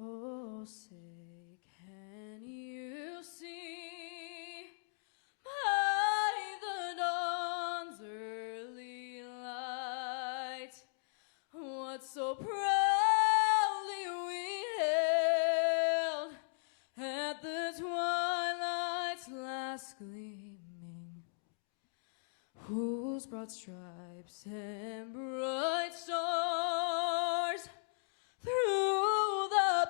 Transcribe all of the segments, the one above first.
Oh, say, can you see by the dawn's early light what so proudly we hailed at the twilight's last gleaming, whose broad stripes and bright stars through the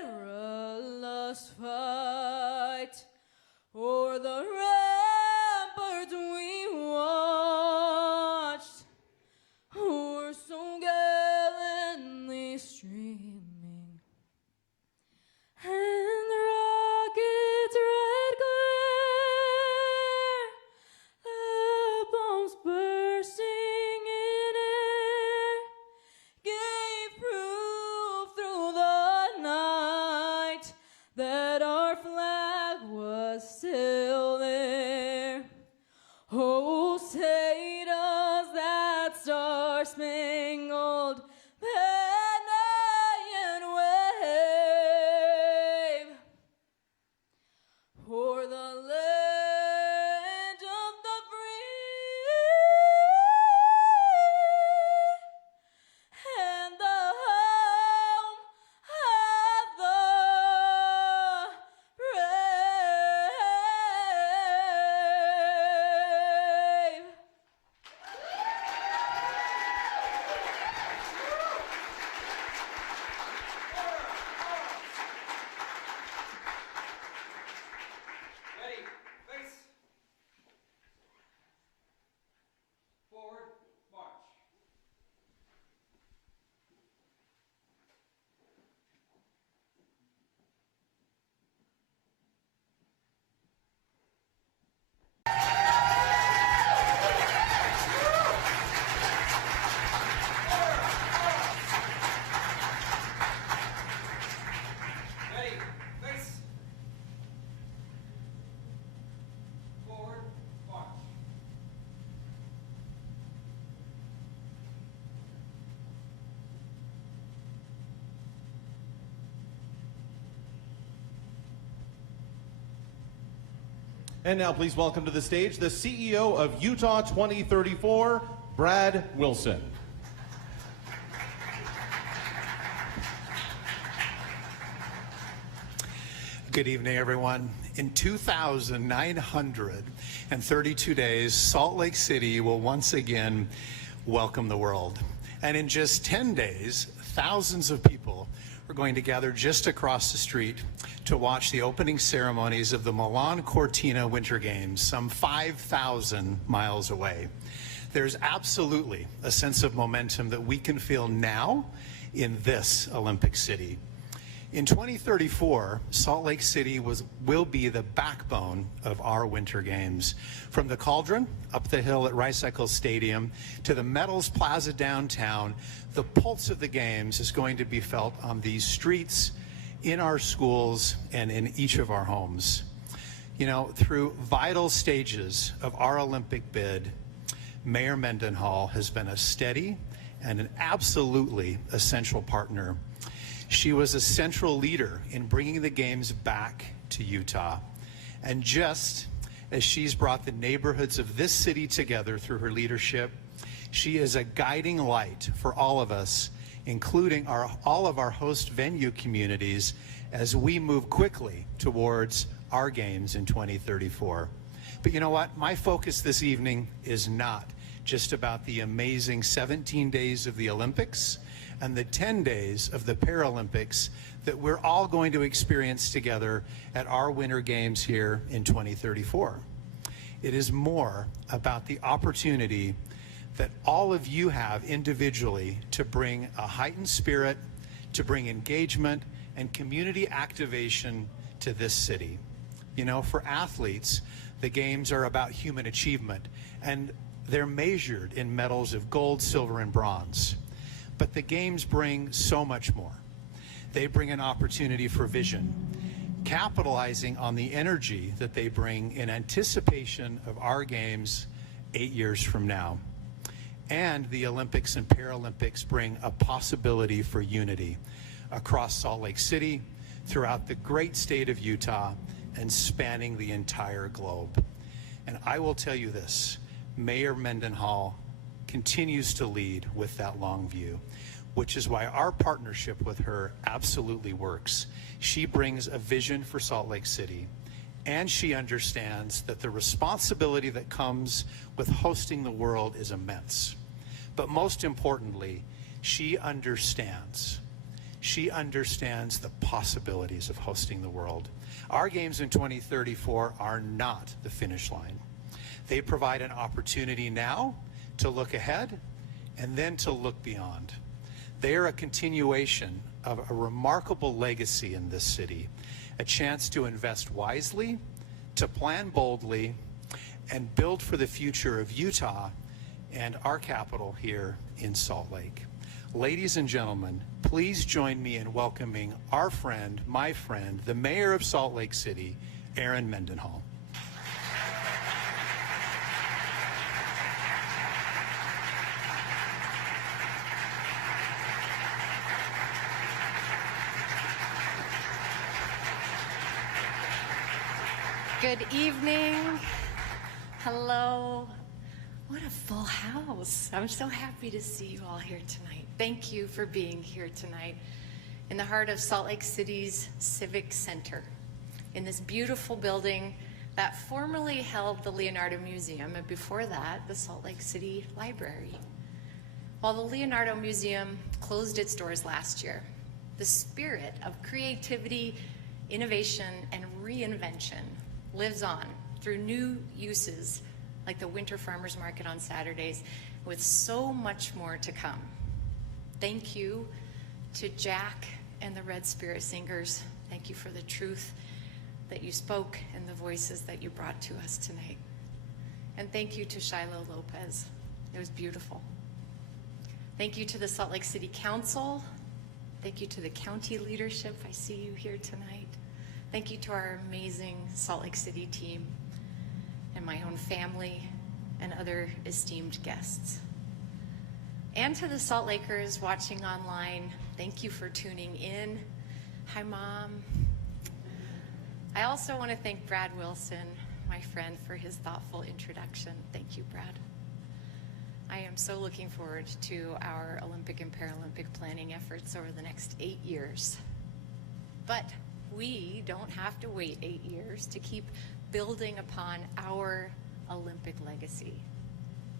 perilous fight o'er the ramparts we watched were so gallantly streaming, and the rocket's red glare, the bombs bursting in air, gave proof through the night that our flag was still there. Oh, say does that star-spangled banner wave o'er the land of the free and the home of the brave. Ready, face. Forward, march. Ready, face. Forward, march. And now please welcome to the stage the CEO of Utah 2034, Brad Wilson. Good evening, everyone. In 2,932 days, Salt Lake City will once again welcome the world. And in just 10 days, thousands of people are going to gather just across the street to watch the opening ceremonies of the Milan Cortina Winter Games, some 5,000 miles away. There's absolutely a sense of momentum that we can feel now in this Olympic city. In 2034, Salt Lake City will be the backbone of our Winter Games. From the Cauldron up the hill at Rice-Eccles Stadium to the Metals Plaza downtown, the pulse of the Games is going to be felt on these streets, in our schools, and in each of our homes. You know, through vital stages of our Olympic bid, Mayor Mendenhall has been a steady and an absolutely essential partner. She was a central leader in bringing the Games back to Utah. And just as she's brought the neighborhoods of this city together through her leadership, she is a guiding light for all of us, including all of our host venue communities, as we move quickly towards our Games in 2034. But you know what? My focus this evening is not just about the amazing 17 days of the Olympics and the 10 days of the Paralympics that we're all going to experience together at our Winter Games here in 2034. It is more about the opportunity that all of you have individually to bring a heightened spirit, to bring engagement and community activation to this city. You know, for athletes, the Games are about human achievement, and they're measured in medals of gold, silver, and bronze. But the Games bring so much more. They bring an opportunity for vision, capitalizing on the energy that they bring in anticipation of our Games 8 years from now. And the Olympics and Paralympics bring a possibility for unity, across Salt Lake City, throughout the great state of Utah, and spanning the entire globe. And I will tell you this, Mayor Mendenhall continues to lead with that long view, which is why our partnership with her absolutely works. She brings a vision for Salt Lake City, and she understands that the responsibility that comes with hosting the world is immense. But most importantly, she understands the possibilities of hosting the world. Our games in 2034 are not the finish line. They provide an opportunity now to look ahead and then to look beyond. They are a continuation of a remarkable legacy in this city, a chance to invest wisely, to plan boldly, and build for the future of Utah and our capital here in Salt Lake. Ladies and gentlemen, please join me in welcoming our friend, my friend, the Mayor of Salt Lake City, Erin Mendenhall. Good evening. Hello. What a full house. I'm so happy to see you all here tonight. Thank you for being here tonight in the heart of Salt Lake City's Civic Center, in this beautiful building that formerly held the Leonardo Museum, and before that, the Salt Lake City Library. While the Leonardo Museum closed its doors last year, the spirit of creativity, innovation, and reinvention lives on through new uses like the Winter Farmers Market on Saturdays, with so much more to come. Thank you to Jack and the Red Spirit Singers. Thank you for the truth that you spoke and the voices that you brought to us tonight. And thank you to Shiloh Lopez. It was beautiful. Thank you to the Salt Lake City Council. Thank you to the county leadership. I see you here tonight. Thank you to our amazing Salt Lake City team and my own family and other esteemed guests. And to the Salt Lakers watching online, thank you for tuning in. Hi, Mom. I also want to thank Brad Wilson, my friend, for his thoughtful introduction. Thank you, Brad. I am so looking forward to our Olympic and Paralympic planning efforts over the next 8 years. But we don't have to wait 8 years to keep building upon our Olympic legacy.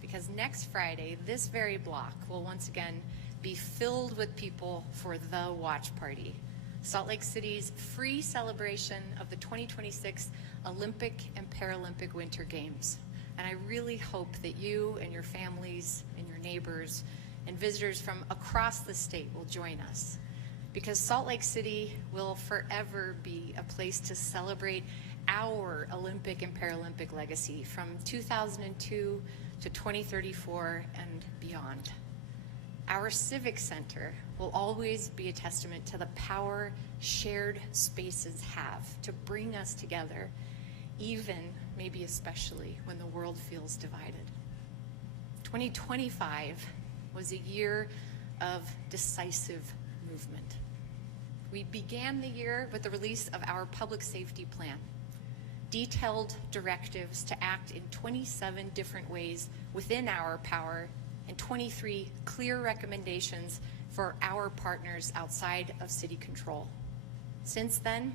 Because next Friday, this very block will once again be filled with people for the watch party, Salt Lake City's free celebration of the 2026 Olympic and Paralympic Winter Games. And I really hope that you and your families and your neighbors and visitors from across the state will join us, because Salt Lake City will forever be a place to celebrate our Olympic and Paralympic legacy from 2002 to 2034 and beyond. Our Civic Center will always be a testament to the power shared spaces have to bring us together, even, maybe especially, when the world feels divided. 2025 was a year of decisive movement. We began the year with the release of our public safety plan, detailed directives to act in 27 different ways within our power, and 23 clear recommendations for our partners outside of city control. Since then,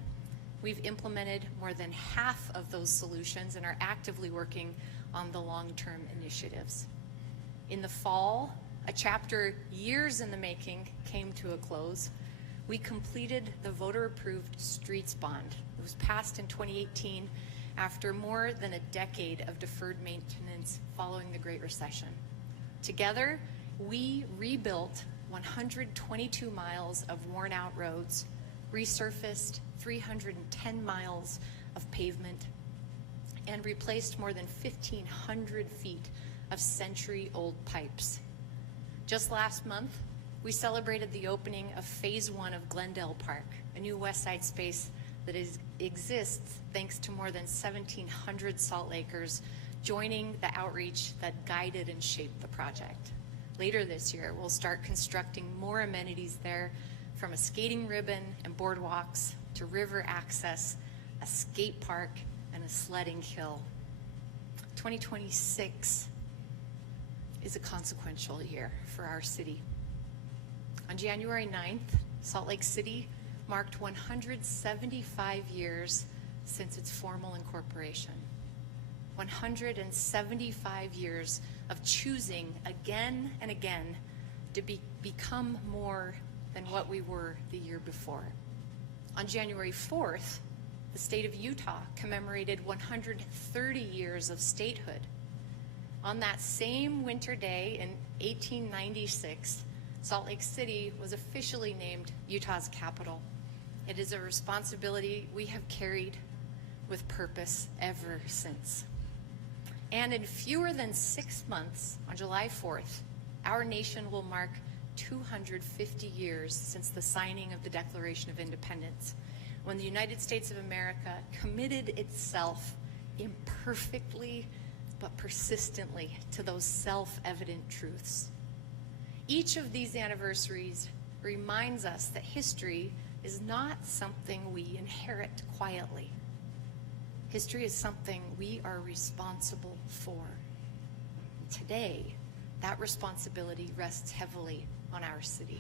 we've implemented more than half of those solutions and are actively working on the long-term initiatives. In the fall, a chapter years in the making came to a close. We completed the voter-approved streets bond. It was passed in 2018 after more than a decade of deferred maintenance following the Great Recession. Together, we rebuilt 122 miles of worn-out roads, resurfaced 310 miles of pavement, and replaced more than 1,500 feet of century-old pipes. Just last month, we celebrated the opening of Phase 1 of Glendale Park, a new West Side space that exists thanks to more than 1,700 Salt Lakers joining the outreach that guided and shaped the project. Later this year, we'll start constructing more amenities there from a skating ribbon and boardwalks to river access, a skate park, and a sledding hill. 2026 is a consequential year for our city. On January 9th, Salt Lake City marked 175 years since its formal incorporation. 175 years of choosing again and again to become more than what we were the year before. On January 4th, the state of Utah commemorated 130 years of statehood. On that same winter day in 1896, Salt Lake City was officially named Utah's capital. It is a responsibility we have carried with purpose ever since. And in fewer than 6 months, on July 4th, our nation will mark 250 years since the signing of the Declaration of Independence, when the United States of America committed itself imperfectly but persistently to those self-evident truths. Each of these anniversaries reminds us that history is not something we inherit quietly. History is something we are responsible for. Today, that responsibility rests heavily on our city.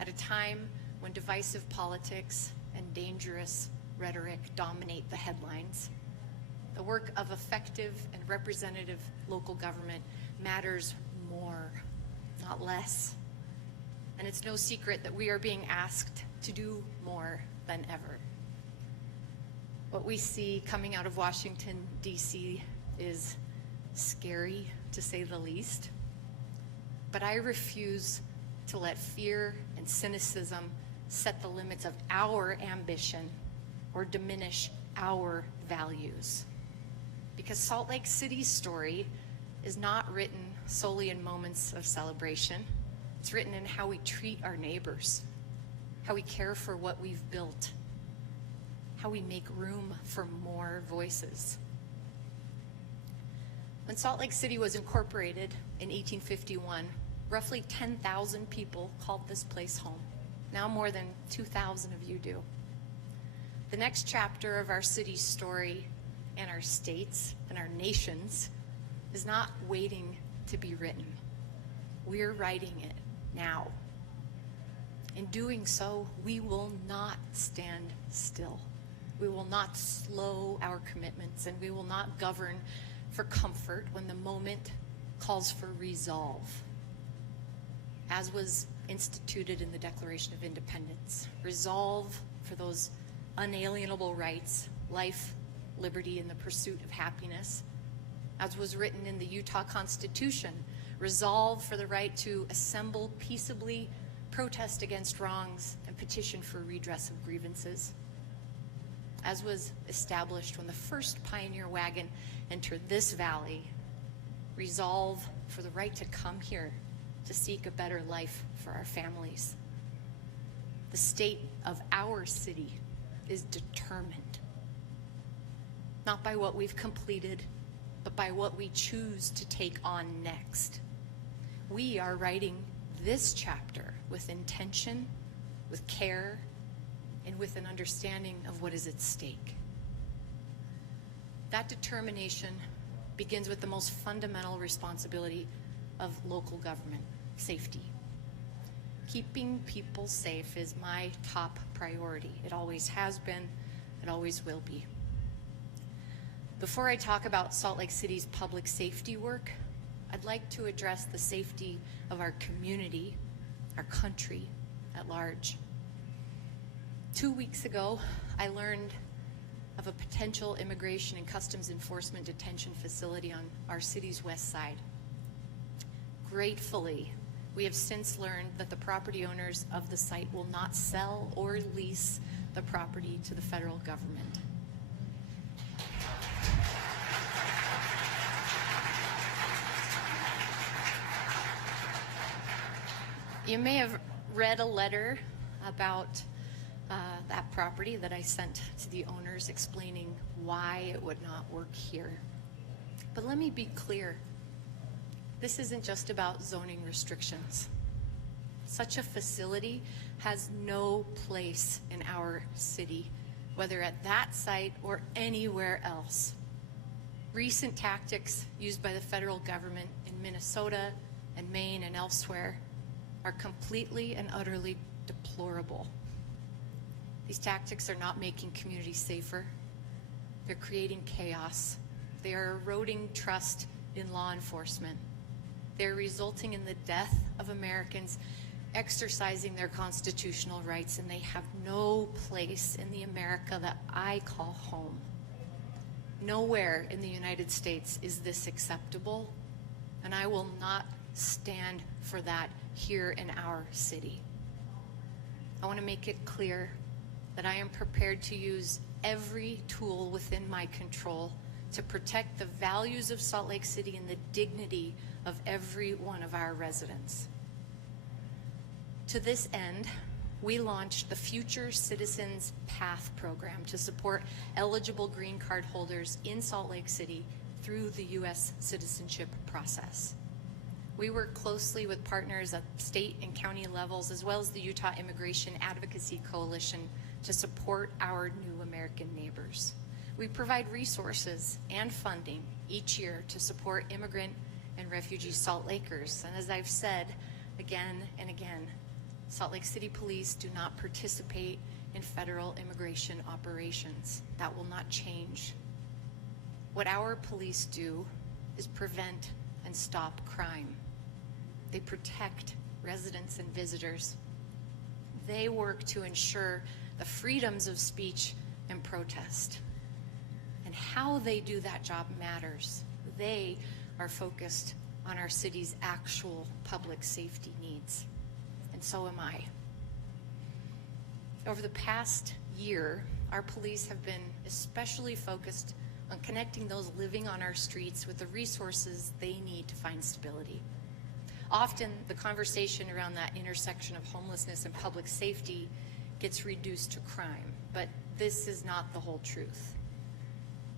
At a time when divisive politics and dangerous rhetoric dominate the headlines, the work of effective and representative local government matters more, not less. And it's no secret that we are being asked to do more than ever. What we see coming out of Washington, D.C. is scary, to say the least. But I refuse to let fear and cynicism set the limits of our ambition or diminish our values. Because Salt Lake City's story is not written solely in moments of celebration. It's written in how we treat our neighbors, how we care for what we've built, how we make room for more voices. When Salt Lake City was incorporated in 1851, roughly 10,000 people called this place home. Now more than 2,000 of you do. The next chapter of our city's story and our states and our nations is not waiting to be written. We're writing it now. In doing so, we will not stand still. We will not slow our commitments, and we will not govern for comfort when the moment calls for resolve, as was instituted in the Declaration of Independence. Resolve for those unalienable rights, life, liberty, and the pursuit of happiness, as was written in the Utah Constitution. Resolve for the right to assemble peaceably, protest against wrongs, and petition for redress of grievances, as was established when the first pioneer wagon entered this valley. Resolve for the right to come here to seek a better life for our families. The state of our city is determined, not by what we've completed, but by what we choose to take on next. We are writing this chapter with intention, with care, and with an understanding of what is at stake. That determination begins with the most fundamental responsibility of local government: safety. Keeping people safe is my top priority. It always has been, it always will be. Before I talk about Salt Lake City's public safety work, I'd like to address the safety of our community, our country at large. 2 weeks ago, I learned of a potential immigration and customs enforcement detention facility on our city's west side. Gratefully, we have since learned that the property owners of the site will not sell or lease the property to the federal government. You may have read a letter about that property that I sent to the owners explaining why it would not work here. But let me be clear. This isn't just about zoning restrictions. Such a facility has no place in our city, whether at that site or anywhere else. Recent tactics used by the federal government in Minnesota and Maine and elsewhere are completely and utterly deplorable. These tactics are not making communities safer. They're creating chaos. They are eroding trust in law enforcement. They're resulting in the death of Americans exercising their constitutional rights, and they have no place in the America that I call home. Nowhere in the United States is this acceptable, and I will not stand for that here in our city. I want to make it clear that I am prepared to use every tool within my control to protect the values of Salt Lake City and the dignity of every one of our residents. To this end, we launched the Future Citizens Path program to support eligible green card holders in Salt Lake City through the U.S. citizenship process. We work closely with partners at state and county levels, as well as the Utah Immigration Advocacy Coalition, to support our new American neighbors. We provide resources and funding each year to support immigrant and refugee Salt Lakers. And as I've said again and again, Salt Lake City Police do not participate in federal immigration operations. That will not change. What our police do is prevent and stop crime. They protect residents and visitors. They work to ensure the freedoms of speech and protest. And how they do that job matters. They are focused on our city's actual public safety needs. And so am I. Over the past year, our police have been especially focused on connecting those living on our streets with the resources they need to find stability. Often, the conversation around that intersection of homelessness and public safety gets reduced to crime, but this is not the whole truth.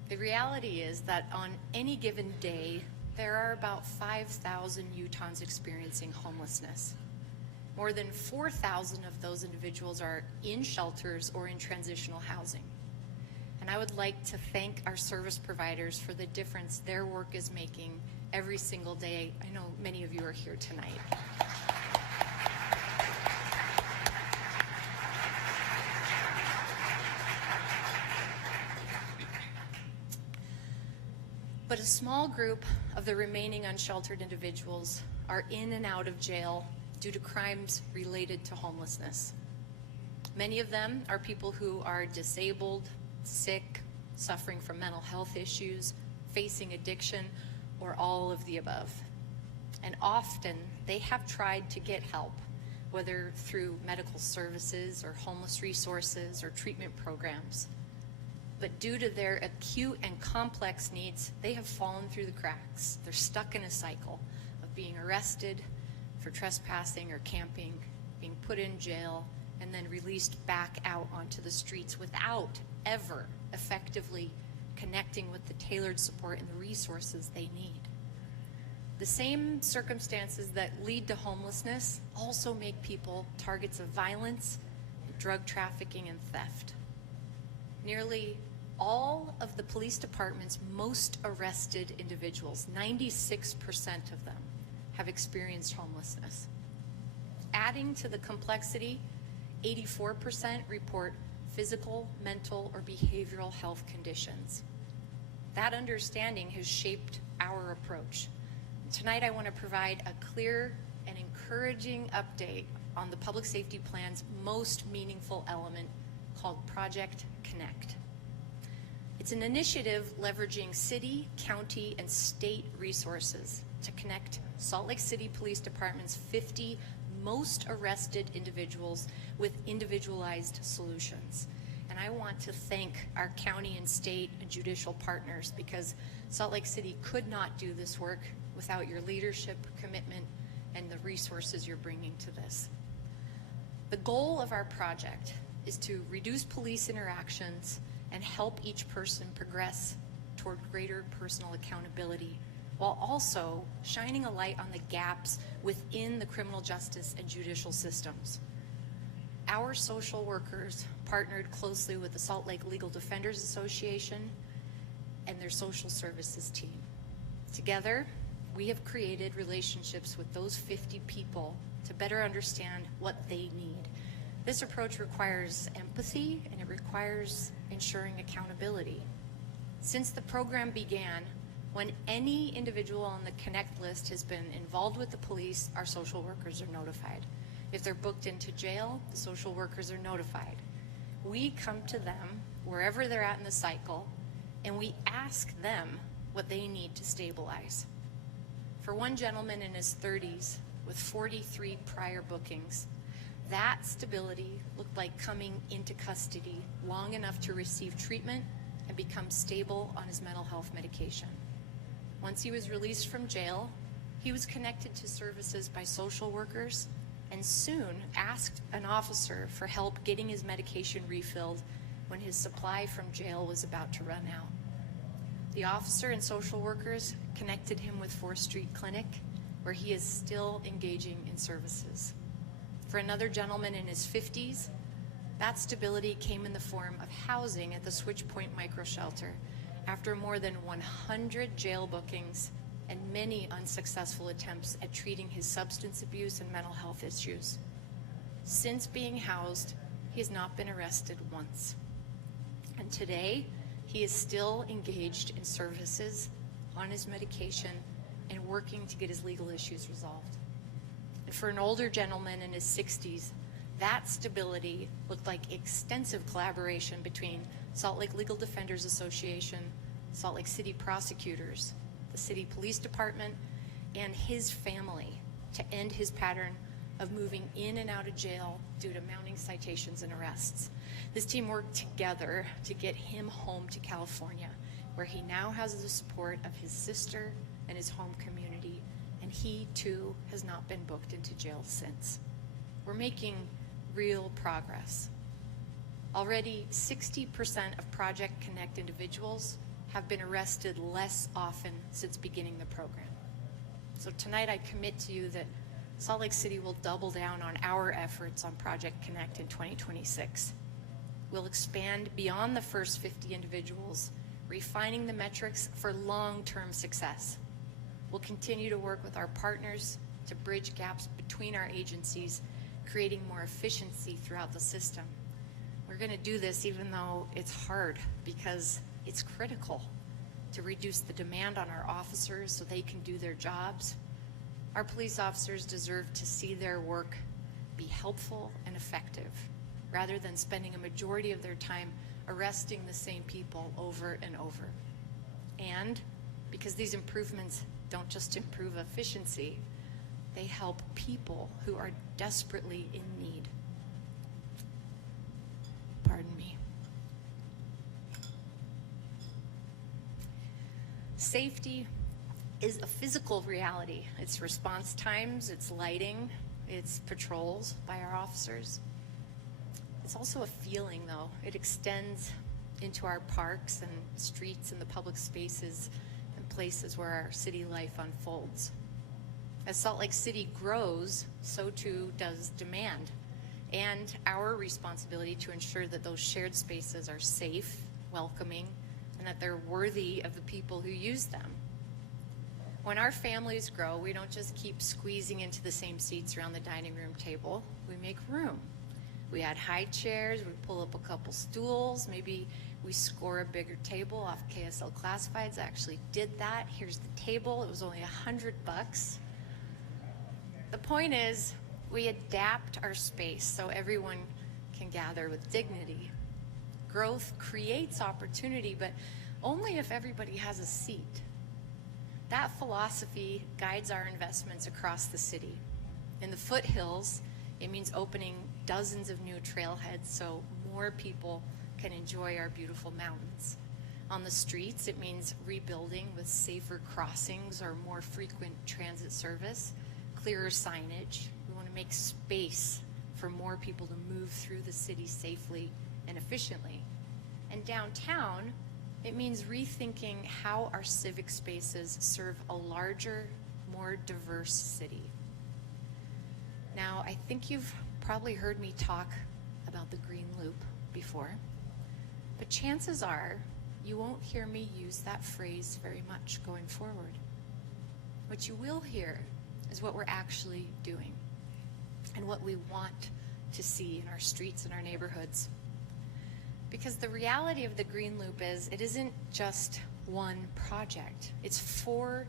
The reality is that on any given day, there are about 5,000 Utahns experiencing homelessness. More than 4,000 of those individuals are in shelters or in transitional housing. And I would like to thank our service providers for the difference their work is making every single day. I know many of you are here tonight. But a small group of the remaining unsheltered individuals are in and out of jail due to crimes related to homelessness. Many of them are people who are disabled, sick, suffering from mental health issues, facing addiction, or all of the above. And often they have tried to get help, whether through medical services or homeless resources or treatment programs. But due to their acute and complex needs, they have fallen through the cracks. They're stuck in a cycle of being arrested for trespassing or camping, being put in jail, and then released back out onto the streets without ever effectively connecting with the tailored support and the resources they need. The same circumstances that lead to homelessness also make people targets of violence, drug trafficking, and theft. Nearly all of the police department's most arrested individuals, 96% of them, have experienced homelessness. Adding to the complexity, 84% report physical, mental, or behavioral health conditions. That understanding has shaped our approach. Tonight I want to provide a clear and encouraging update on the public safety plan's most meaningful element called Project Connect. It's an initiative leveraging city, county, and state resources to connect Salt Lake City Police Department's 50 most arrested individuals with individualized solutions. And I want to thank our county and state and judicial partners, because Salt Lake City could not do this work without your leadership, commitment, and the resources you're bringing to this. The goal of our project is to reduce police interactions and help each person progress toward greater personal accountability while also shining a light on the gaps within the criminal justice and judicial systems. Our social workers partnered closely with the Salt Lake Legal Defenders Association and their social services team. Together, we have created relationships with those 50 people to better understand what they need. This approach requires empathy and it requires ensuring accountability. Since the program began, when any individual on the Connect list has been involved with the police, our social workers are notified. If they're booked into jail, the social workers are notified. We come to them wherever they're at in the cycle, and we ask them what they need to stabilize. For one gentleman in his 30s with 43 prior bookings, that stability looked like coming into custody long enough to receive treatment and become stable on his mental health medication. Once he was released from jail, he was connected to services by social workers and soon asked an officer for help getting his medication refilled when his supply from jail was about to run out. The officer and social workers connected him with 4th Street Clinic, where he is still engaging in services. For another gentleman in his 50s, that stability came in the form of housing at the Switchpoint Micro Shelter after more than 100 jail bookings and many unsuccessful attempts at treating his substance abuse and mental health issues. Since being housed, he has not been arrested once. And today, he is still engaged in services, on his medication, and working to get his legal issues resolved. And for an older gentleman in his 60s, that stability looked like extensive collaboration between Salt Lake Legal Defenders Association, Salt Lake City prosecutors, the city police department, and his family to end his pattern of moving in and out of jail due to mounting citations and arrests. This team worked together to get him home to California, where he now has the support of his sister and his home community, and he too has not been booked into jail since. We're making real progress. Already 60% of Project Connect individuals have been arrested less often since beginning the program. So tonight I commit to you that Salt Lake City will double down on our efforts on Project Connect in 2026. We'll expand beyond the first 50 individuals, refining the metrics for long-term success. We'll continue to work with our partners to bridge gaps between our agencies, creating more efficiency throughout the system. We're going to do this even though it's hard, because it's critical to reduce the demand on our officers so they can do their jobs. Our police officers deserve to see their work be helpful and effective, rather than spending a majority of their time arresting the same people over and over. And because these improvements don't just improve efficiency, they help people who are desperately in need. Pardon me. Safety is a physical reality. It's response times, it's lighting, it's patrols by our officers. It's also a feeling, though. It extends into our parks and streets and the public spaces and places where our city life unfolds. As Salt Lake City grows, so too does demand, and our responsibility to ensure that those shared spaces are safe, welcoming, and that they're worthy of the people who use them. When our families grow, we don't just keep squeezing into the same seats around the dining room table. We make room. We add high chairs, we pull up a couple stools, maybe we score a bigger table off KSL Classifieds. I actually did that. Here's the table. It was only $100. The point is, we adapt our space so everyone can gather with dignity. Growth creates opportunity, but only if everybody has a seat. That philosophy guides our investments across the city. In the foothills, it means opening dozens of new trailheads so more people can enjoy our beautiful mountains. On the streets, it means rebuilding with safer crossings or more frequent transit service, clearer signage. We want to make space for more people to move through the city safely and efficiently. And downtown, It means rethinking how our civic spaces serve a larger, more diverse city. Now, I think you've probably heard me talk about the Green Loop before, but chances are you won't hear me use that phrase very much going forward. What you will hear is what we're actually doing and what we want to see in our streets and our neighborhoods. Because the reality of the Green Loop is it isn't just one project. It's 4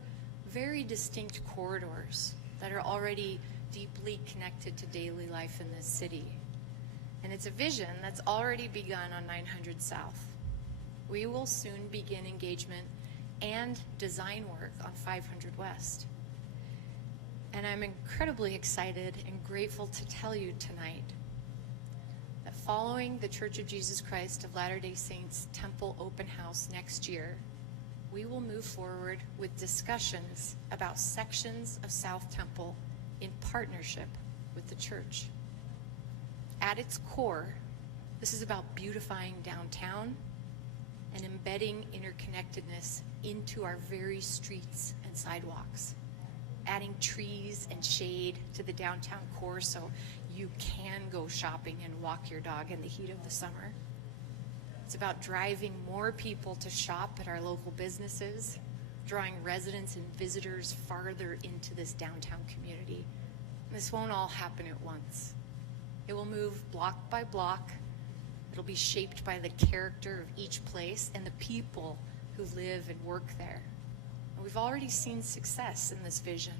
very distinct corridors that are already deeply connected to daily life in this city. And it's a vision that's already begun on 900 South. We will soon begin engagement and design work on 500 West. And I'm incredibly excited and grateful to tell you tonight that following the Church of Jesus Christ of Latter-day Saints Temple Open House next year, we will move forward with discussions about sections of South Temple in partnership with the church. At its core, this is about beautifying downtown and embedding interconnectedness into our very streets and sidewalks, adding trees and shade to the downtown core so you can go shopping and walk your dog in the heat of the summer. It's about driving more people to shop at our local businesses, drawing residents and visitors farther into this downtown community. And this won't all happen at once. It will move block by block. It'll be shaped by the character of each place and the people who live and work there. And we've already seen success in this vision.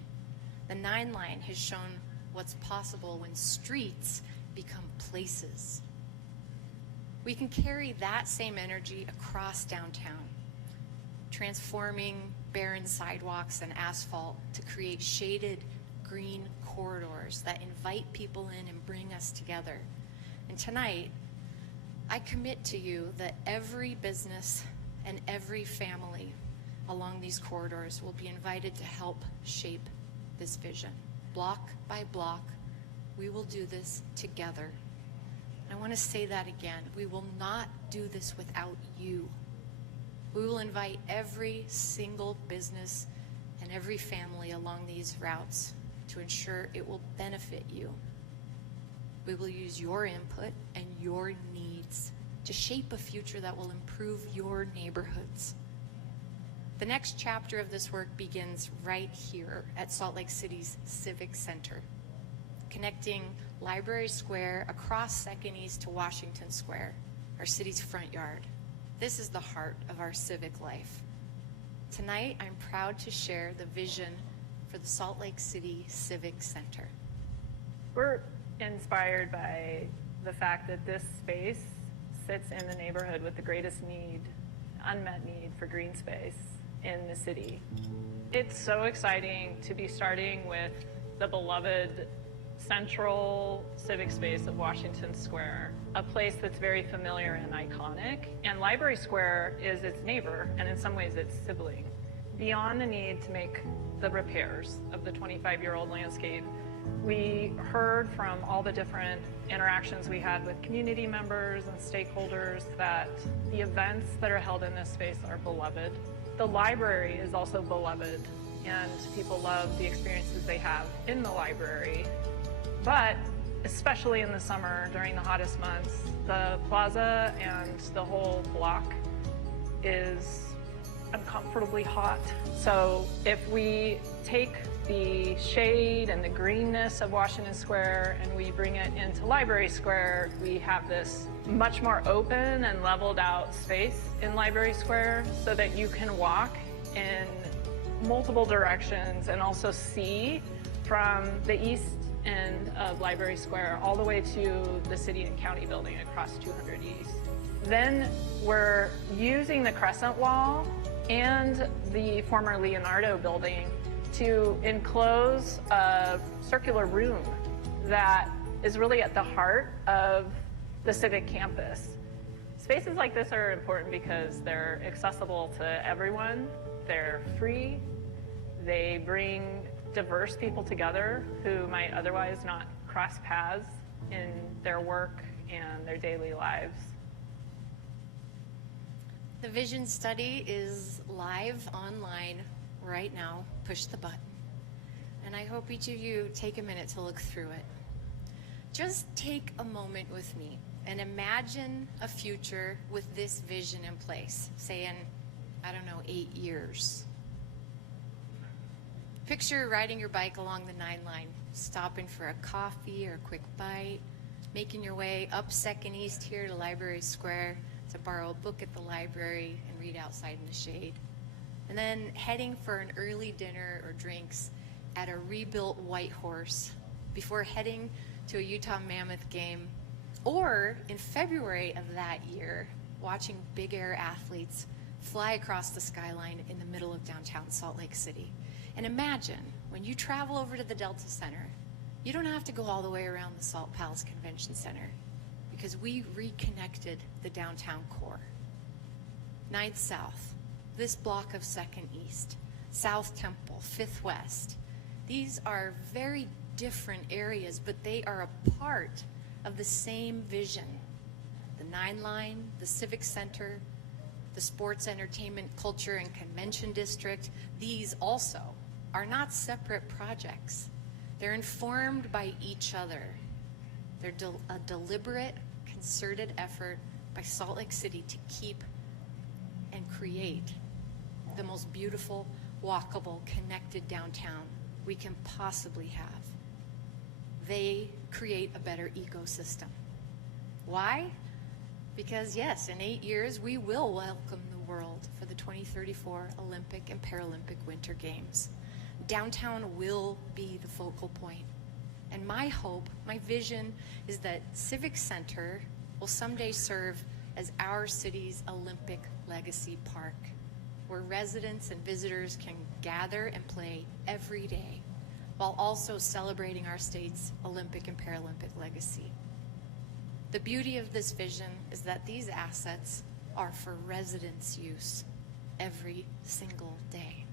The 9 Line has shown what's possible when streets become places. We can carry that same energy across downtown, transforming barren sidewalks and asphalt to create shaded green corridors that invite people in and bring us together. And tonight, I commit to you that every business and every family along these corridors will be invited to help shape this vision. Block by block, we will do this together. I want to say that again. We will not do this without you. We will invite every single business and every family along these routes to ensure it will benefit you. We will use your input and your needs to shape a future that will improve your neighborhoods. The next chapter of this work begins right here at Salt Lake City's Civic Center, connecting Library Square across 2nd East to Washington Square, our city's front yard. This is the heart of our civic life. Tonight, I'm proud to share the vision for the Salt Lake City Civic Center. We're inspired by the fact that this space sits in the neighborhood with the greatest need, unmet need for green space in the city. It's so exciting to be starting with the beloved central civic space of Washington Square, a place that's very familiar and iconic. And Library Square is its neighbor, and in some ways its sibling. Beyond the need to make the repairs of the 25-year-old landscape, we heard from all the different interactions we had with community members and stakeholders that the events that are held in this space are beloved. The library is also beloved, and people love the experiences they have in the library. But especially in the summer, during the hottest months, the plaza and the whole block is uncomfortably hot. So if we take the shade and the greenness of Washington Square and we bring it into Library Square, we have this much more open and leveled out space in Library Square so that you can walk in multiple directions and also see from the east end of Library Square all the way to the city and county building across 200 East. Then we're using the Crescent Wall and the former Leonardo building to enclose a circular room that is really at the heart of the Civic campus. Spaces like this are important because they're accessible to everyone, they're free, they bring diverse people together who might otherwise not cross paths in their work and their daily lives. The vision study is live online right now. Push the button. And I hope each of you take a minute to look through it. Just take a moment with me and imagine a future with this vision in place, say in, I don't know, 8 years. Picture riding your bike along the 9 line, stopping for a coffee or a quick bite, making your way up 2nd East here to Library Square to borrow a book at the library and read outside in the shade. And then heading for an early dinner or drinks at a rebuilt White Horse before heading to a Utah Mammoth game. Or in February of that year, watching big air athletes fly across the skyline in the middle of downtown Salt Lake City. And imagine when you travel over to the Delta Center, you don't have to go all the way around the Salt Palace Convention Center because we reconnected the downtown core. 9th South, this block of 2nd East, South Temple, 5th West. These are very different areas, but they are a part of the same vision. The 9 line, the Civic Center, the Sports, Entertainment, Culture, and Convention District, these also are not separate projects. They're informed by each other. They're a deliberate, concerted effort by Salt Lake City to keep and create the most beautiful, walkable, connected downtown we can possibly have. They create a better ecosystem. Why? Because yes, in 8 years, we will welcome the world for the 2034 Olympic and Paralympic Winter Games. Downtown will be the focal point. And my hope, my vision, is that Civic Center will someday serve as our city's Olympic legacy park, where residents and visitors can gather and play every day, while also celebrating our state's Olympic and Paralympic legacy. The beauty of this vision is that these assets are for residents' use every single day.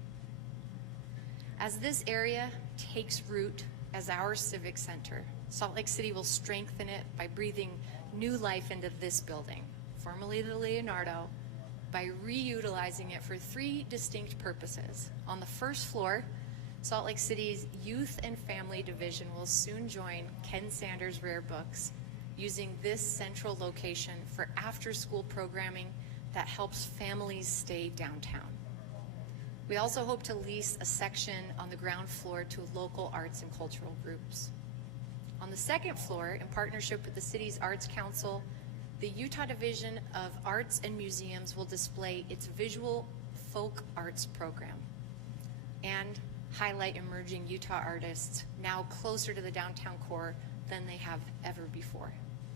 As this area takes root as our civic center, Salt Lake City will strengthen it by breathing new life into this building, formerly the Leonardo, by reutilizing it for 3 distinct purposes. On the first floor, Salt Lake City's Youth and Family Division will soon join Ken Sanders Rare Books, using this central location for after-school programming that helps families stay downtown. We also hope to lease a section on the ground floor to local arts and cultural groups. On the second floor, in partnership with the city's Arts Council, the Utah Division of Arts and Museums will display its visual folk arts program and highlight emerging Utah artists now closer to the downtown core than they have ever before.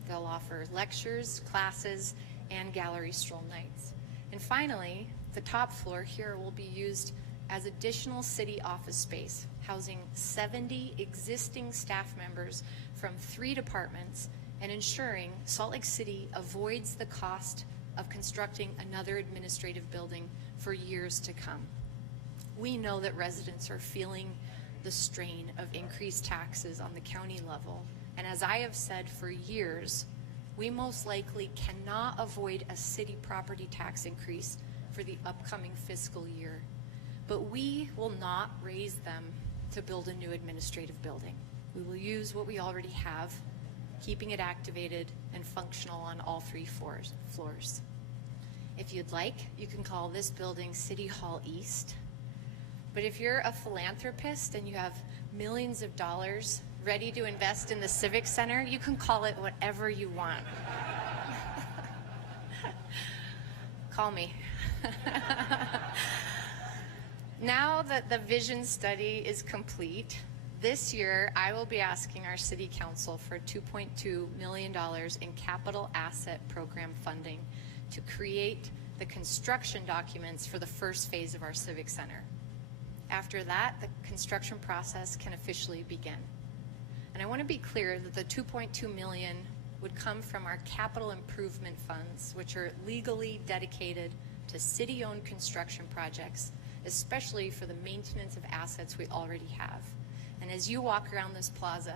They'll offer lectures, classes, and gallery stroll nights. And finally, the top floor here will be used as additional city office space, housing 70 existing staff members from 3 departments and ensuring Salt Lake City avoids the cost of constructing another administrative building for years to come. We know that residents are feeling the strain of increased taxes on the county level, and as I have said for years, we most likely cannot avoid a city property tax increase for the upcoming fiscal year, but we will not raise them to build a new administrative building. We will use what we already have, keeping it activated and functional on all 3 floors. If you'd like, you can call this building City Hall East. But if you're a philanthropist and you have millions of dollars ready to invest in the Civic Center, you can call it whatever you want. Call me. Now that the vision study is complete, this year I will be asking our City Council for $2.2 million in capital asset program funding to create the construction documents for the first phase of our Civic Center. After that, the construction process can officially begin. And I want to be clear that the $2.2 million would come from our capital improvement funds, which are legally dedicated to city-owned construction projects, especially for the maintenance of assets we already have. And as you walk around this plaza,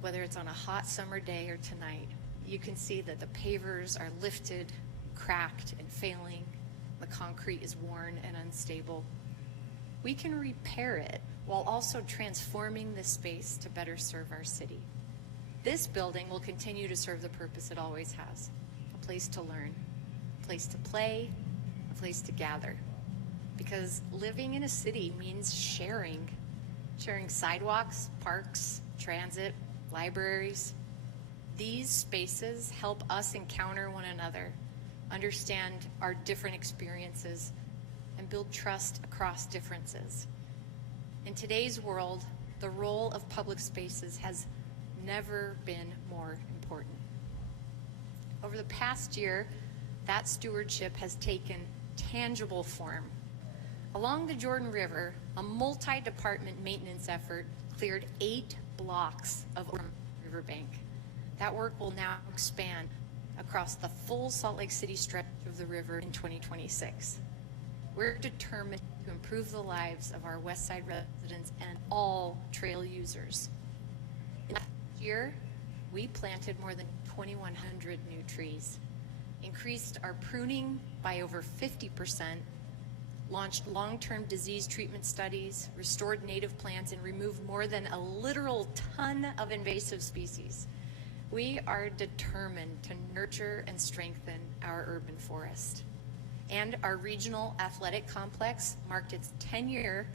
whether it's on a hot summer day or tonight, you can see that the pavers are lifted, cracked and failing. The concrete is worn and unstable. We can repair it while also transforming the space to better serve our city. This building will continue to serve the purpose it always has: a place to learn, a place to play, a place to gather. Because living in a city means sharing sidewalks, parks, transit, libraries. These spaces help us encounter one another, understand our different experiences, and build trust across differences. In today's world, the role of public spaces has never been more important. Over the past year, that stewardship has taken tangible form. Along the Jordan River, a multi-department maintenance effort cleared 8 blocks of riverbank. That work will now expand across the full Salt Lake City stretch of the river in 2026. We're determined to improve the lives of our West Side residents and all trail users. In the last year, we planted more than 2,100 new trees, increased our pruning by over 50%, launched long-term disease treatment studies, restored native plants, and removed more than a literal ton of invasive species. We are determined to nurture and strengthen our urban forest. And our regional athletic complex marked its 10-year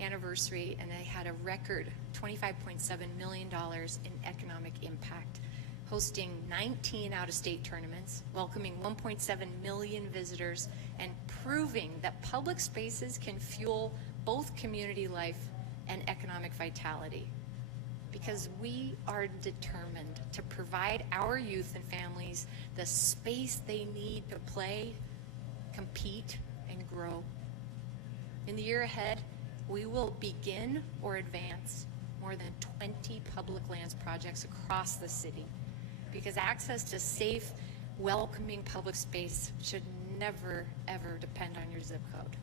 anniversary, and they had a record $25.7 million in economic impact, hosting 19 out-of-state tournaments, welcoming 1.7 million visitors, and proving that public spaces can fuel both community life and economic vitality. Because we are determined to provide our youth and families the space they need to play, compete, and grow. In the year ahead, we will begin or advance more than 20 public lands projects across the city, because access to safe, welcoming public space should never, ever depend on your zip code.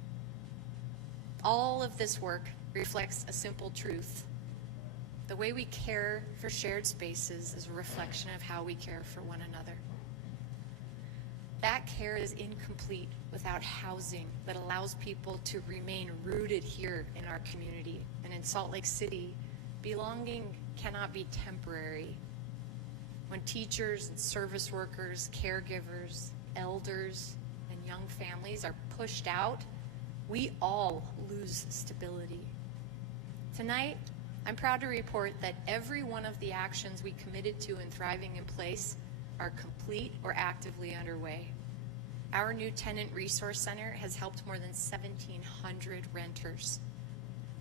All of this work reflects a simple truth. The way we care for shared spaces is a reflection of how we care for one another. That care is incomplete without housing that allows people to remain rooted here in our community. And in Salt Lake City, belonging cannot be temporary. When teachers and service workers, caregivers, elders, and young families are pushed out, we all lose stability. Tonight, I'm proud to report that every one of the actions we committed to in Thriving in Place are complete or actively underway. Our new Tenant Resource Center has helped more than 1,700 renters.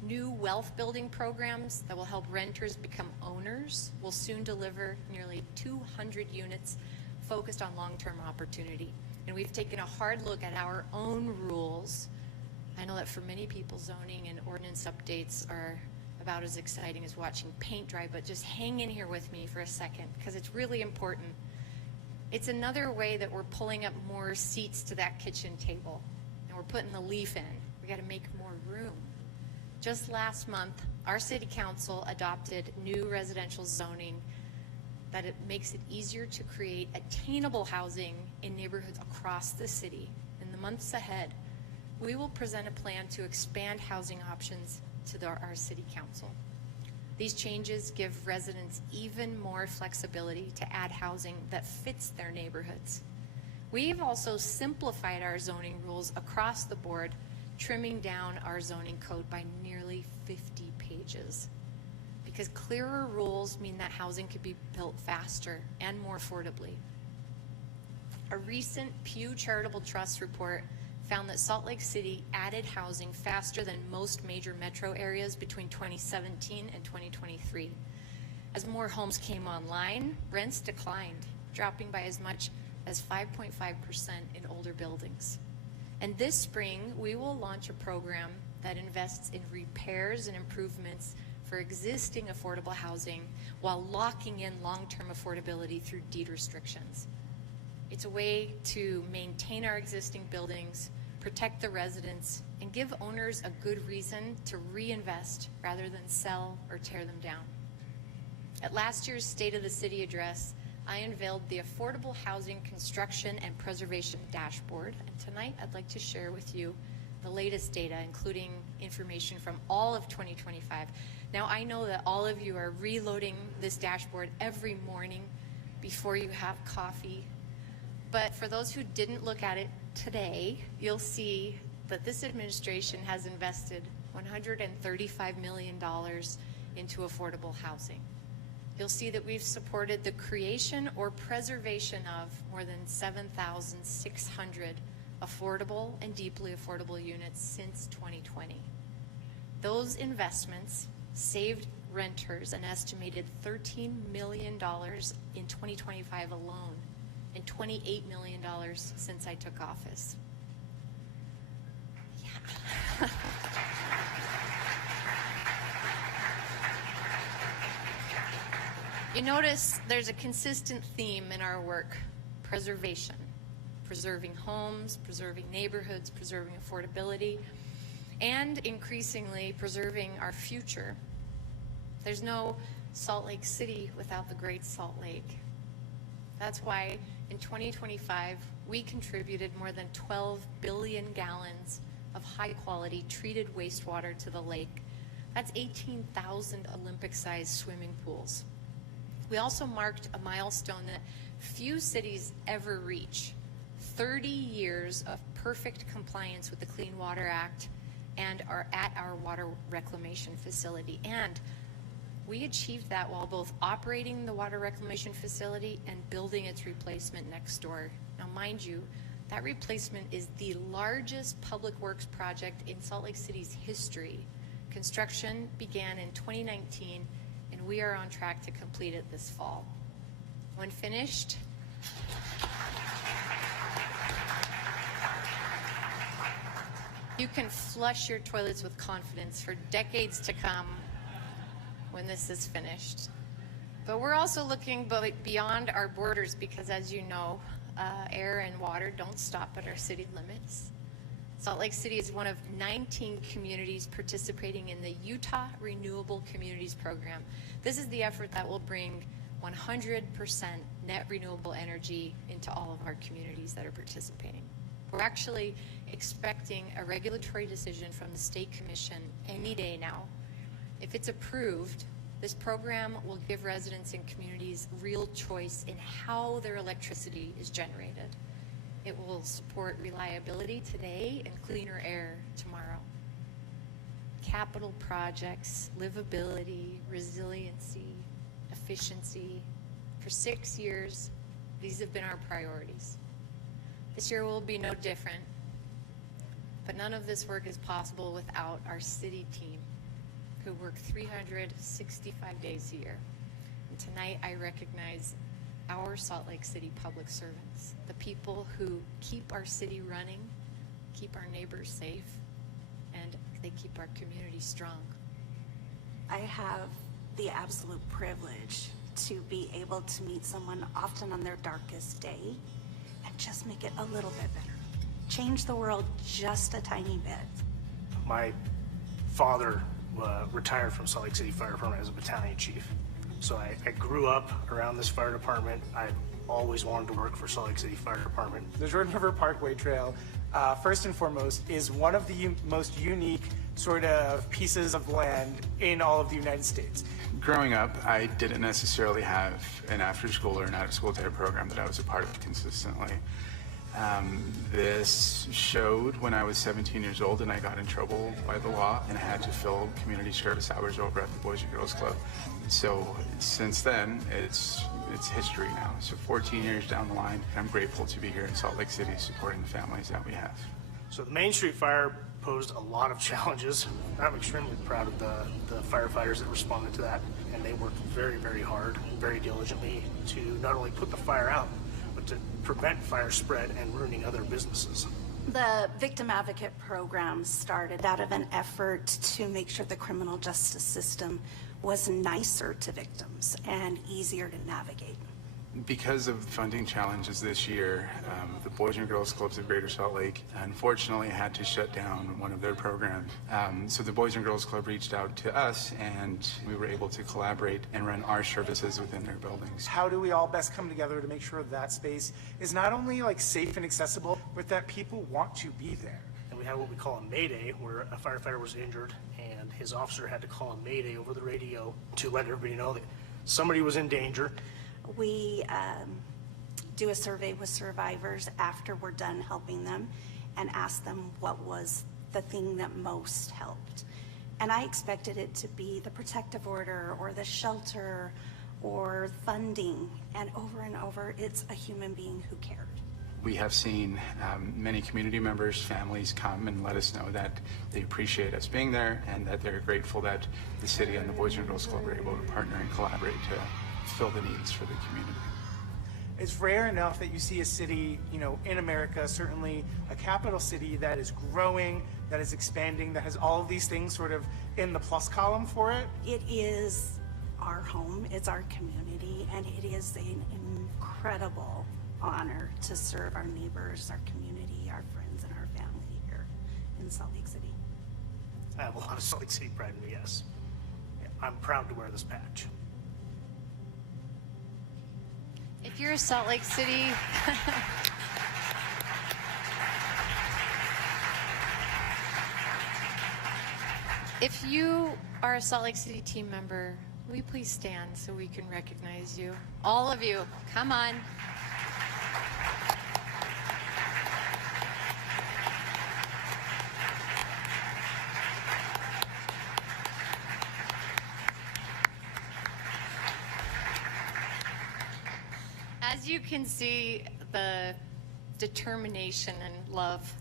New wealth building programs that will help renters become owners will soon deliver nearly 200 units focused on long-term opportunity. And we've taken a hard look at our own rules. I know that for many people, zoning and ordinance updates are about as exciting as watching paint dry, but just hang in here with me for a second, because it's really important. It's another way that we're pulling up more seats to that kitchen table, and we're putting the leaf in. We got to make more room. Just last month, our city council adopted new residential zoning that it makes it easier to create attainable housing in neighborhoods across the city. In the months ahead, we will present a plan to expand housing options to our city council. These changes give residents even more flexibility to add housing that fits their neighborhoods. We've also simplified our zoning rules across the board, trimming down our zoning code by nearly 50 pages. Because clearer rules mean that housing could be built faster and more affordably. A recent Pew Charitable Trust report found that Salt Lake City added housing faster than most major metro areas between 2017 and 2023. As more homes came online, rents declined, dropping by as much as 5.5% in older buildings. And this spring, we will launch a program that invests in repairs and improvements for existing affordable housing while locking in long-term affordability through deed restrictions. It's a way to maintain our existing buildings, protect the residents, and give owners a good reason to reinvest rather than sell or tear them down. At last year's State of the City address, I unveiled the Affordable Housing Construction and Preservation Dashboard. And tonight I'd like to share with you the latest data, including information from all of 2025. Now, I know that all of you are reloading this dashboard every morning before you have coffee. But for those who didn't look at it today, you'll see that this administration has invested $135 million into affordable housing. You'll see that we've supported the creation or preservation of more than 7,600 affordable and deeply affordable units since 2020. Those investments saved renters an estimated $13 million in 2025 alone, and $28 million since I took office. Yeah. You notice there's a consistent theme in our work: preservation. Preserving homes, preserving neighborhoods, preserving affordability, and increasingly preserving our future. There's no Salt Lake City without the Great Salt Lake. That's why in 2025, we contributed more than 12 billion gallons of high-quality treated wastewater to the lake. That's 18,000 Olympic-sized swimming pools. We also marked a milestone that few cities ever reach: 30 years of perfect compliance with the Clean Water Act and are at our water reclamation facility. And we achieved that while both operating the water reclamation facility and building its replacement next door. Now, mind you, that replacement is the largest public works project in Salt Lake City's history. Construction began in 2019, and we are on track to complete it this fall. When finished, you can flush your toilets with confidence for decades to come when this is finished. But we're also looking beyond our borders because, as you know, air and water don't stop at our city limits. Salt Lake City is one of 19 communities participating in the Utah Renewable Communities Program. This is the effort that will bring 100% net renewable energy into all of our communities that are participating. We're actually expecting a regulatory decision from the State Commission any day now. If it's approved, this program will give residents and communities real choice in how their electricity is generated. It will support reliability today and cleaner air tomorrow. Capital projects, livability, resiliency, efficiency. For 6 years, these have been our priorities. This year will be no different, but none of this work is possible without our city team, who work 365 days a year. And tonight I recognize our Salt Lake City public servants, the people who keep our city running, keep our neighbors safe, and they keep our community strong. I have the absolute privilege to be able to meet someone often on their darkest day and just make it a little bit better. Change the world just a tiny bit. My father retired from Salt Lake City Fire Department as a battalion chief. So I grew up around this fire department. I always wanted to work for Salt Lake City Fire Department. The Jordan River Parkway Trail, first and foremost, is one of the most unique sort of pieces of land in all of the United States. Growing up, I didn't necessarily have an after-school or an out-of-school type program that I was a part of consistently. This showed when I was 17 years old and I got in trouble by the law and I had to fill community service hours over at the Boys and Girls Club. So since then, it's history now. So 14 years down the line, I'm grateful to be here in Salt Lake City supporting the families that we have. So the Main Street fire posed a lot of challenges. I'm extremely proud of the firefighters that responded to that, and they worked very, very hard, very diligently to not only put the fire out, but to prevent fire spread and ruining other businesses. The Victim Advocate Program started out of an effort to make sure the criminal justice system was nicer to victims and easier to navigate. Because of funding challenges this year, the Boys and Girls Clubs of Greater Salt Lake unfortunately had to shut down one of their programs. So the Boys and Girls Club reached out to us, and we were able to collaborate and run our services within their buildings. How do we all best come together to make sure that space is not only like safe and accessible, but that people want to be there? And we have what we call a mayday, where a firefighter was injured and his officer had to call a mayday over the radio to let everybody know that somebody was in danger. We do a survey with survivors after we're done helping them and ask them what was the thing that most helped. And I expected it to be the protective order or the shelter or funding. And over, it's a human being who cared. We have seen many community members, families come and let us know that they appreciate us being there and that they're grateful that the city and the Boys and Girls Club are able to partner and collaborate to fill the needs for the community. It's rare enough that you see a city, you know, in America, certainly a capital city that is growing, that is expanding, that has all of these things sort of in the plus column for it. It is our home, it's our community, and it is an incredible honor to serve our neighbors, our community, our friends, and our family here in Salt Lake City. I have a lot of Salt Lake City pride in me, yes. I'm proud to wear this patch. If you're a Salt Lake City, if you are a Salt Lake City team member, will you please stand so we can recognize you? All of you, come on. As you can see, the determination and love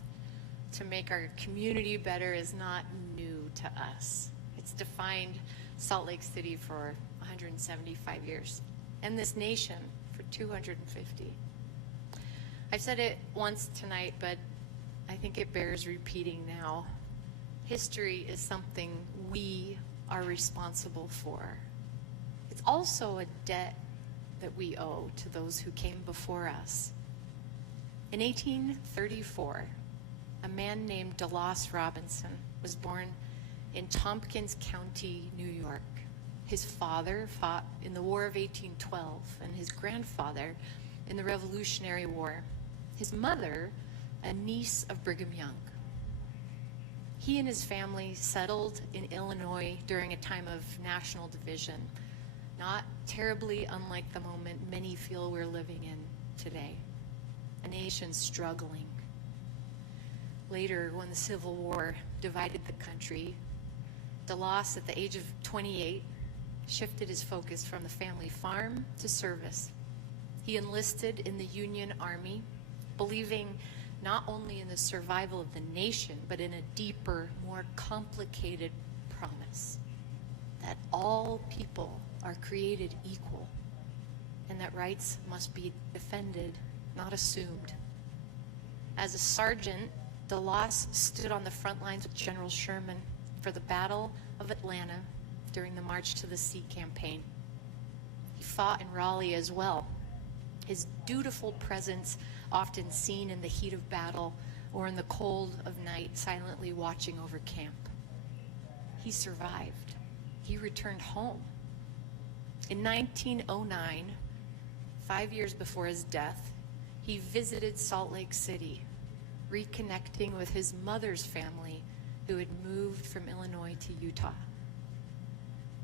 to make our community better is not new to us. It's defined Salt Lake City for 175 years, and this nation for 250. I've said it once tonight, but I think it bears repeating now. History is something we are responsible for. It's also a debt that we owe to those who came before us. In 1834, a man named DeLoss Robinson was born in Tompkins County, New York. His father fought in the War of 1812 and his grandfather in the Revolutionary War. His mother, a niece of Brigham Young. He and his family settled in Illinois during a time of national division, not terribly unlike the moment many feel we're living in today, a nation struggling. Later, when the Civil War divided the country, DeLoss, at the age of 28, shifted his focus from the family farm to service. He enlisted in the Union Army, believing not only in the survival of the nation, but in a deeper, more complicated promise that all people are created equal and that rights must be defended, not assumed. As a sergeant, DeLoss stood on the front lines with General Sherman for the Battle of Atlanta during the March to the Sea campaign. He fought in Raleigh as well. His dutiful presence often seen in the heat of battle or in the cold of night, silently watching over camp. He survived. He returned home. In 1909, 5 years before his death, he visited Salt Lake City, reconnecting with his mother's family who had moved from Illinois to Utah.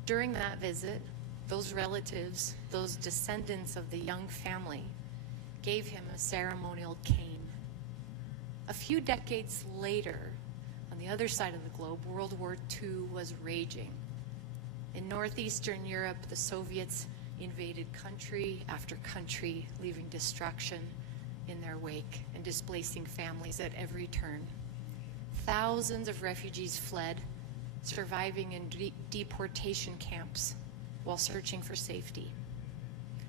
During that visit, those relatives, those descendants of the young family, gave him a ceremonial cane. A few decades later, on the other side of the globe, World War II was raging. In northeastern Europe, the Soviets invaded country after country, leaving destruction in their wake and displacing families at every turn. Thousands of refugees fled, surviving in deportation camps while searching for safety.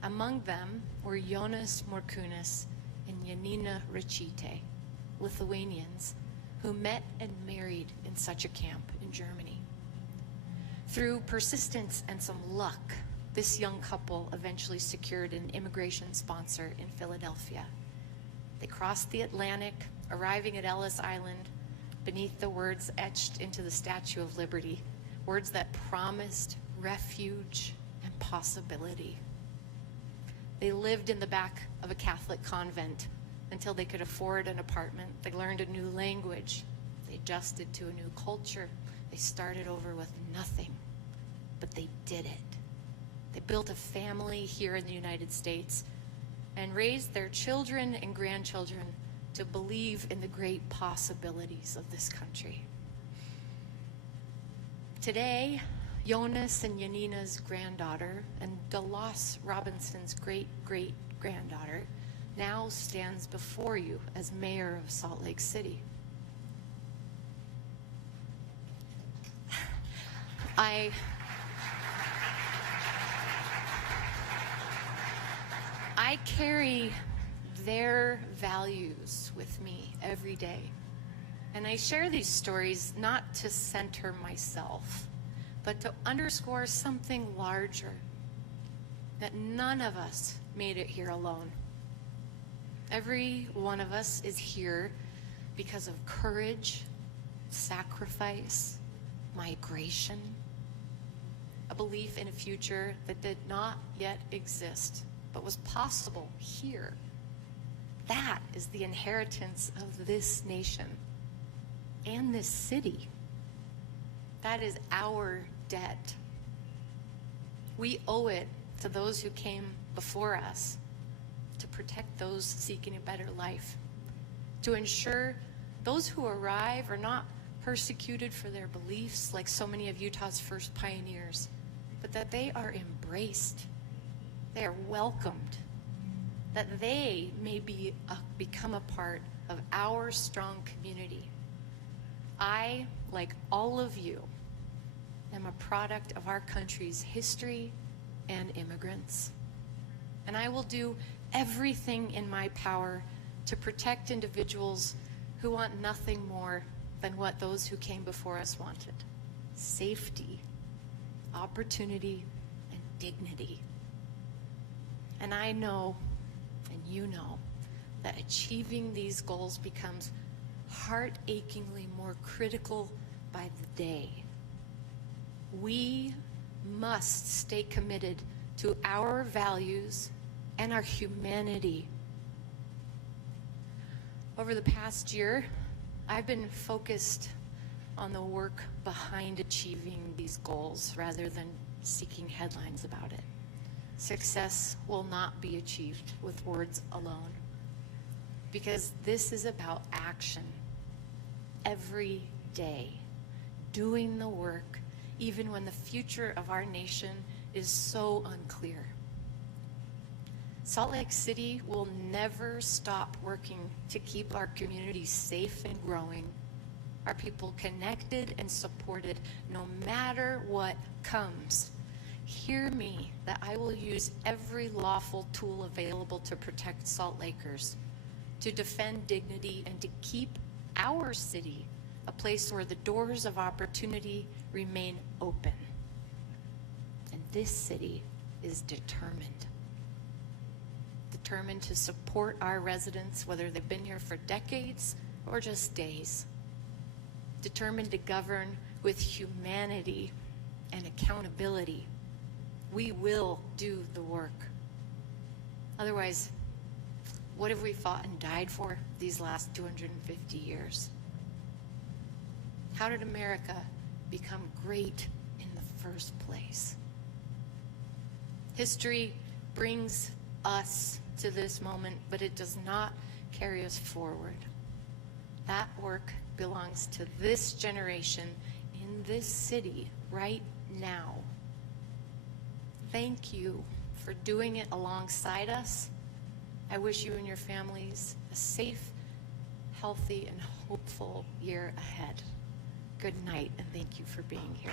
Among them were Jonas Morkūnas and Janina Rachite, Lithuanians, who met and married in such a camp in Germany. Through persistence and some luck, this young couple eventually secured an immigration sponsor in Philadelphia. They crossed the Atlantic, arriving at Ellis Island beneath the words etched into the Statue of Liberty, words that promised refuge and possibility. They lived in the back of a Catholic convent until they could afford an apartment. They learned a new language. They adjusted to a new culture. They started over with nothing, but they did it. They built a family here in the United States and raised their children and grandchildren to believe in the great possibilities of this country. Today, Jonas and Janina's granddaughter and Delos Robinson's great-great-granddaughter now stands before you as mayor of Salt Lake City. I carry their values with me every day. And I share these stories not to center myself, but to underscore something larger, that none of us made it here alone. Every one of us is here because of courage, sacrifice, migration, a belief in a future that did not yet exist, but was possible here. That is the inheritance of this nation and this city. That is our debt. We owe it to those who came before us to protect those seeking a better life, to ensure those who arrive are not persecuted for their beliefs like so many of Utah's first pioneers, but that they are embraced, they are welcomed, that they may become a part of our strong community. I, like all of you, am a product of our country's history and immigrants. And I will do everything in my power to protect individuals who want nothing more than what those who came before us wanted: safety, opportunity, and dignity. And I know, and you know, that achieving these goals becomes heart-achingly more critical by the day. We must stay committed to our values and our humanity. Over the past year, I've been focused on the work behind achieving these goals rather than seeking headlines about it. Success will not be achieved with words alone, because this is about action. Every day, doing the work, even when the future of our nation is so unclear. Salt Lake City will never stop working to keep our communities safe and growing, our people connected and supported, no matter what comes. Hear me, that I will use every lawful tool available to protect Salt Lakers, to defend dignity, and to keep our city a place where the doors of opportunity remain open. And this city is determined to support our residents, whether they've been here for decades or just days. Determined to govern with humanity and accountability. We will do the work. Otherwise, what have we fought and died for these last 250 years? How did America become great in the first place? History brings us to this moment, but it does not carry us forward. That work belongs to this generation in this city right now. Thank you for doing it alongside us. I wish you and your families a safe, healthy, and hopeful year ahead. Good night, and thank you for being here.